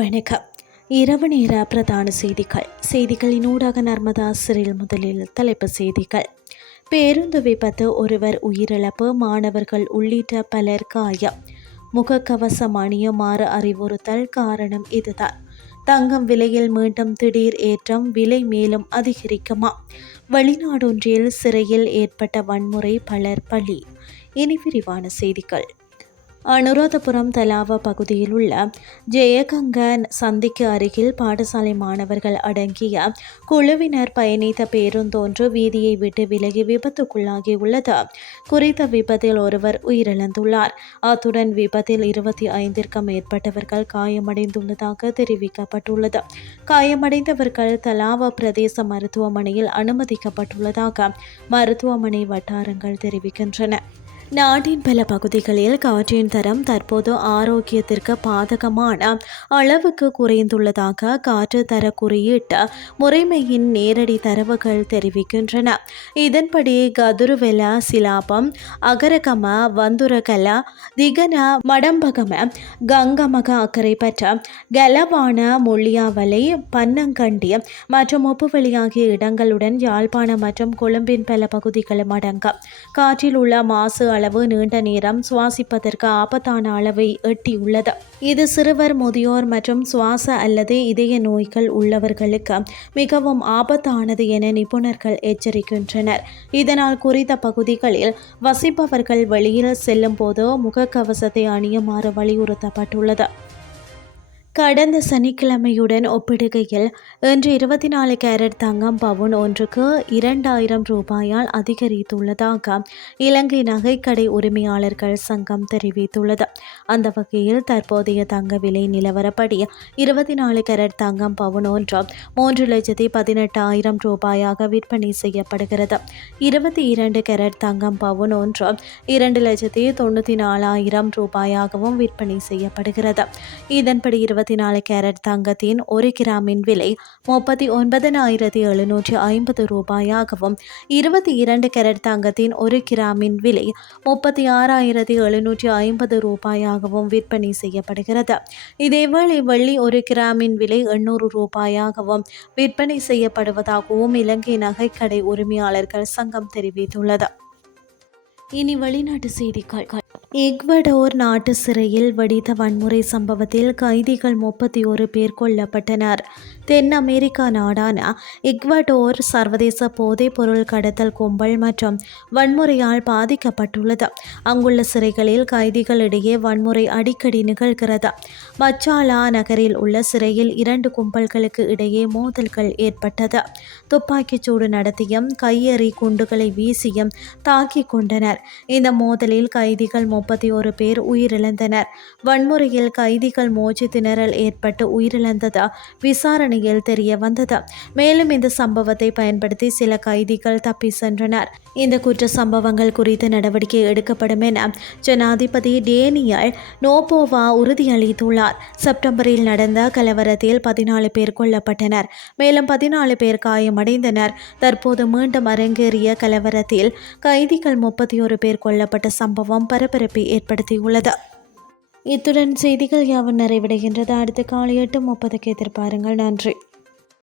வணக்கம். இரவு நேர பிரதான செய்திகளின் ஊடாக நர்மதா சிறையில். முதலில் தலைப்புச் செய்திகள். பேருந்து விபத்து, ஒருவர் உயிரிழப்பு, மாணவர்கள் உள்ளிட்ட பலர் காயம். முகக்கவசம் அணியுமாறு அறிவுறுத்தல். காரணம் இதுதான். தங்கம் விலையில் மீண்டும் திடீர் ஏற்றம், விலை மேலும் அதிகரிக்குமா? வெளிநாடொன்றில் சிறையில் ஏற்பட்ட வன்முறை, பலர் பலி. இனி விரிவான செய்திகள். அனுராதபுரம் தலாவ பகுதியில் உள்ள ஜெயகங்க சந்திக்கு அருகில் பாடசாலை மாணவர்கள் அடங்கிய குழுவினர் பயணித்த பேருந்தொன்று வீதியை விட்டு விலகி விபத்துக்குள்ளாகியுள்ளது. குறித்த விபத்தில் ஒருவர் உயிரிழந்துள்ளார். அத்துடன் விபத்தில் 25க்கும் மேற்பட்டவர்கள் காயமடைந்துள்ளதாக தெரிவிக்கப்பட்டுள்ளது. காயமடைந்தவர்கள் தலாவ பிரதேச மருத்துவமனையில் அனுமதிக்கப்பட்டுள்ளதாக மருத்துவமனை வட்டாரங்கள் தெரிவிக்கின்றன. நாட்டின் பல பகுதிகளில் காற்றின் தரம் தற்போது ஆரோக்கியத்திற்கு பாதகமான அளவுக்கு குறைந்துள்ளதாக காற்று தர குறியீட்டு முறைமையின் நேரடி தரவுகள் தெரிவிக்கின்றன. இதன்படி கதுருவெல, சிலாபம், அகரகம, வந்துரகல, திகன, மடம்பகம, கங்கமக, அக்கரைப்பற்ற, கலவான, முள்ளியாவலை, பன்னங்கண்டி மற்றும் உப்புவெளி ஆகிய இடங்களுடன் யாழ்ப்பாணம் மற்றும் கொழும்பின் பல பகுதிகளும் அடங்கும். காற்றில் உள்ள மாசு அளவு நீண்ட நேரம் சுவாசிப்பதற்கு ஆபத்தான அளவை எட்டியுள்ளது. இது சிறுவர், முதியோர் மற்றும் சுவாச அல்லது இதய நோய்கள் உள்ளவர்களுக்கு மிகவும் ஆபத்தானது என நிபுணர்கள் எச்சரிக்கின்றனர். இதனால் குறித்த பகுதிகளில் வசிப்பவர்கள் வெளியில் செல்லும் போது முகக்கவசத்தை அணியுமாறு வலியுறுத்தப்பட்டுள்ளது. கடந்த சனிக்கிழமையுடன் ஒப்பிடுகையில் இன்று 24 கேரட் தங்கம் பவுன் ஒன்றுக்கு 2000 ரூபாயால் அதிகரித்துள்ளதாக இலங்கை நகைக்கடை உரிமையாளர்கள் சங்கம் தெரிவித்துள்ளது. அந்த வகையில் தற்போதைய தங்க விலை நிலவரப்படி 24 கேரட் தங்கம் பவுன் ஒன்று 3,18,000 ரூபாயாக விற்பனை செய்யப்படுகிறது. 22 கேரட் தங்கம் பவுன் ஒன்று 2,94,000 ரூபாயாகவும் விற்பனை செய்யப்படுகிறது. இதன்படி 24 கேரட் தங்கத்தின் 1 கிராமின் விலை 39,750 ரூபாயாகவும் 22 கேரட் தங்கத்தின் 1 கிராமின் விலை 36,750 ரூபாயாகவும் விற்பனை செய்யப்படுகிறது. இதேவேளை வெள்ளி 1 கிராமின் விலை 800 ரூபாயாகவும் விற்பனை செய்யப்படுவதாகவும் இலங்கை நகைக்கடை உரிமையாளர்கள் சங்கம் தெரிவித்துள்ளது. இனி வெளிநாட்டு செய்திகள். ஈக்வடோர் நாட்டு சிறையில் வெடித்த வன்முறை சம்பவத்தில் கைதிகள் 31 பேர் கொல்லப்பட்டனர். தென் அமெரிக்கா நாடான ஈக்வடோர் சர்வதேச போதைப் பொருள் கடத்தல் கும்பல் மற்றும் வன்முறையால் பாதிக்கப்பட்டுள்ளது. அங்குள்ள சிறைகளில் கைதிகளிடையே வன்முறை அடிக்கடி நிகழ்கிறது. மச்சாலா நகரில் உள்ள சிறையில் 2 கும்பல்களுக்கு இடையே மோதல்கள் ஏற்பட்டது. துப்பாக்கிச்சூடு நடத்தியும் கையெறி குண்டுகளை வீசியும் தாக்கிக் கொண்டனர். இந்த மோதலில் கைதிகள் 31 பேர் உயிரிழந்தனர். வன்முறையில் கைதிகள் மூச்சு திணறல் ஏற்பட்டு உயிரிழந்தது விசாரணையில் தெரிய வந்தது. மேலும் இந்த சம்பவத்தை பயன்படுத்தி சில கைதிகள் தப்பி சென்றனர். இந்த குற்ற சம்பவங்கள் குறித்து நடவடிக்கை எடுக்கப்படும் என ஜனாதிபதி டேனியல் நோபோவா உறுதியளித்துள்ளார். செப்டம்பரில் நடந்த கலவரத்தில் 14 பேர் கொல்லப்பட்டனர். மேலும் 14 பேர் காயமடைந்தனர். தற்போது மீண்டும் அரங்கேறிய கலவரத்தில் கைதிகள் 31 பேர் கொல்லப்பட்ட சம்பவம் பரபரப்பை ஏற்படுத்தியுள்ளது. இத்துடன் செய்திகள் யாவும் நிறைவடைகின்றது. அடுத்த காலை 8:30 எதிர்பாருங்கள். நன்றி.